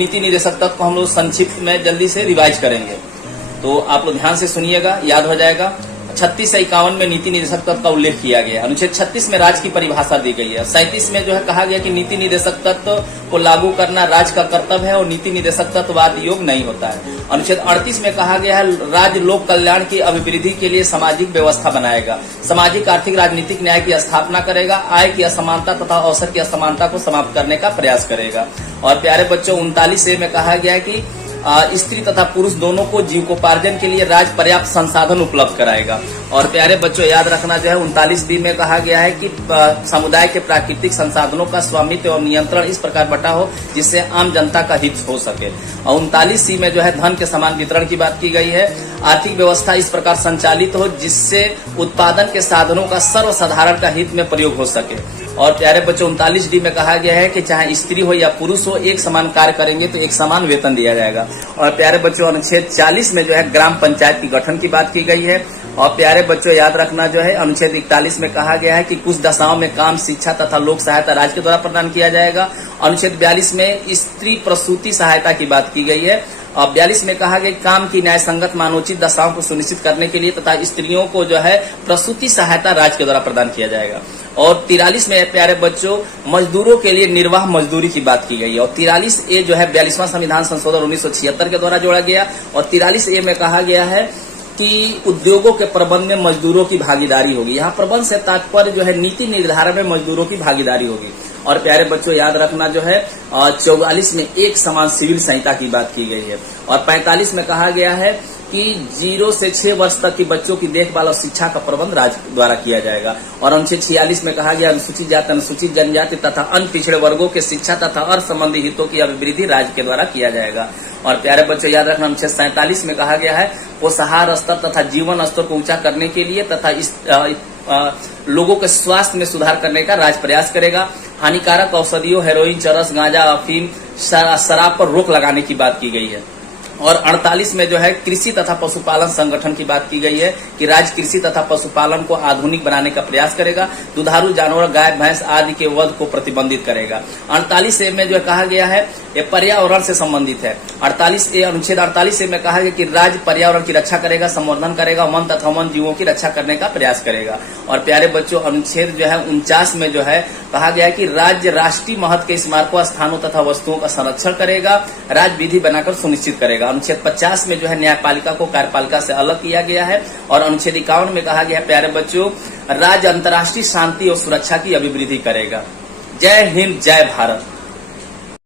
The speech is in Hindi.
नीति निदेशक तत्व को हम लोग संक्षिप्त में जल्दी से रिवाइज करेंगे, तो आप लोग ध्यान से सुनिएगा, याद हो जाएगा। 36 से 51 में नीति निदेशक तत्व का उल्लेख किया गया। अनुच्छेद 36 में राज्य की परिभाषा दी गई है। 37 में जो है कहा गया कि नीति निदेशक तत्व को लागू करना राज्य का कर्तव्य है और नीति निदेशक तत्ववाद योग नहीं होता है। अनुच्छेद 38 में कहा गया है राज्य लोक कल्याण की अभिवृद्धि के लिए सामाजिक व्यवस्था बनाएगा, सामाजिक आर्थिक राजनीतिक न्याय की स्थापना करेगा, आय की असमानता तथा अवसर की असमानता को समाप्त करने का प्रयास करेगा। और प्यारे बच्चों 39 में कहा गया है कि स्त्री तथा पुरुष दोनों को जीविकोपार्जन के लिए राज्य पर्याप्त संसाधन उपलब्ध कराएगा। और प्यारे बच्चों याद रखना जो है 39 में कहा गया है कि समुदाय के प्राकृतिक संसाधनों का स्वामित्व और नियंत्रण इस प्रकार बटा हो जिससे आम जनता का हित हो सके। और 39 में जो है धन के समान वितरण की बात की गई है। आर्थिक व्यवस्था इस प्रकार संचालित हो जिससे उत्पादन के साधनों का सर्वसाधारण का हित में प्रयोग हो सके। और प्यारे बच्चों 39 में कहा गया है कि चाहे स्त्री हो या पुरुष हो एक समान कार्य करेंगे तो एक समान वेतन दिया जाएगा। और प्यारे बच्चों अनुच्छेद 40 में जो है ग्राम पंचायत की गठन की बात की गई है। और प्यारे बच्चों याद रखना जो है अनुच्छेद 41 में कहा गया है कि कुछ दशाओं में काम, शिक्षा तथा लोक सहायता राज्य के द्वारा प्रदान किया जाएगा। अनुच्छेद 42 में स्त्री प्रसूति सहायता की बात की गई है। और 42 में कहा गया काम की न्याय संगत मानोचित दशाओं को सुनिश्चित करने के लिए तथा स्त्रियों को जो है प्रसूति सहायता राज्य के द्वारा प्रदान किया जाएगा। और 43 में प्यारे बच्चों मजदूरों के लिए निर्वाह मजदूरी की बात की गई है। और 43A जो है 42वां संविधान संशोधन 1976 के द्वारा जोड़ा गया। और 43A में कहा गया है कि उद्योगों के प्रबंध में मजदूरों की भागीदारी होगी। यहाँ प्रबंध से तात्पर्य जो है नीति निर्धारण में मजदूरों की भागीदारी होगी। और प्यारे बच्चों याद रखना जो है 44 में एक समान सिविल संहिता की बात की गई है। और 45 में कहा गया है कि 0 से 6 वर्ष तक की बच्चों की देखभाल और शिक्षा का प्रबंध राज्य द्वारा किया जाएगा। और अनुच्छेद 46 में कहा गया अनुसूचित जाति, अनुसूचित जनजाति तथा अन्य पिछड़े वर्गों के शिक्षा तथा अर्थ संबंधी हितों की अभिवृद्धि राज्य के द्वारा किया जाएगा। और प्यारे बच्चों याद रखना अनुच्छेद 47 में कहा गया है पोषाहार स्तर तथा जीवन स्तर को ऊंचा करने के लिए तथा लोगों के स्वास्थ्य में सुधार करने का राज्य प्रयास करेगा। हानिकारक औषधियों, हेरोइन, चरस, गांजा, अफीम, शराब पर रोक लगाने की बात की गई है। और 48 में जो है कृषि तथा पशुपालन संगठन की बात की गई है कि राज्य कृषि तथा पशुपालन को आधुनिक बनाने का प्रयास करेगा, दुधारू जानवर, गाय, भैंस आदि के वध को प्रतिबंधित करेगा। 48A में जो कहा गया है ये पर्यावरण से संबंधित है। 48A अनुच्छेद 48A में कहा गया कि राज्य पर्यावरण की रक्षा करेगा, संवर्धन करेगा, वन तथा वन जीवों की रक्षा करने का प्रयास करेगा। और प्यारे बच्चों अनुच्छेद जो है 49 में जो है कहा गया है कि राज्य राष्ट्रीय महत्व के स्मारकों, स्थानों तथा वस्तुओं का संरक्षण करेगा, राज्य विधि बनाकर सुनिश्चित करेगा। अनुच्छेद 50 में जो है न्यायपालिका को कार्यपालिका से अलग किया गया है। और अनुच्छेद 51 में कहा गया है प्यारे बच्चों राज्य अंतर्राष्ट्रीय शांति और सुरक्षा की अभिवृद्धि करेगा। जय हिंद, जय भारत।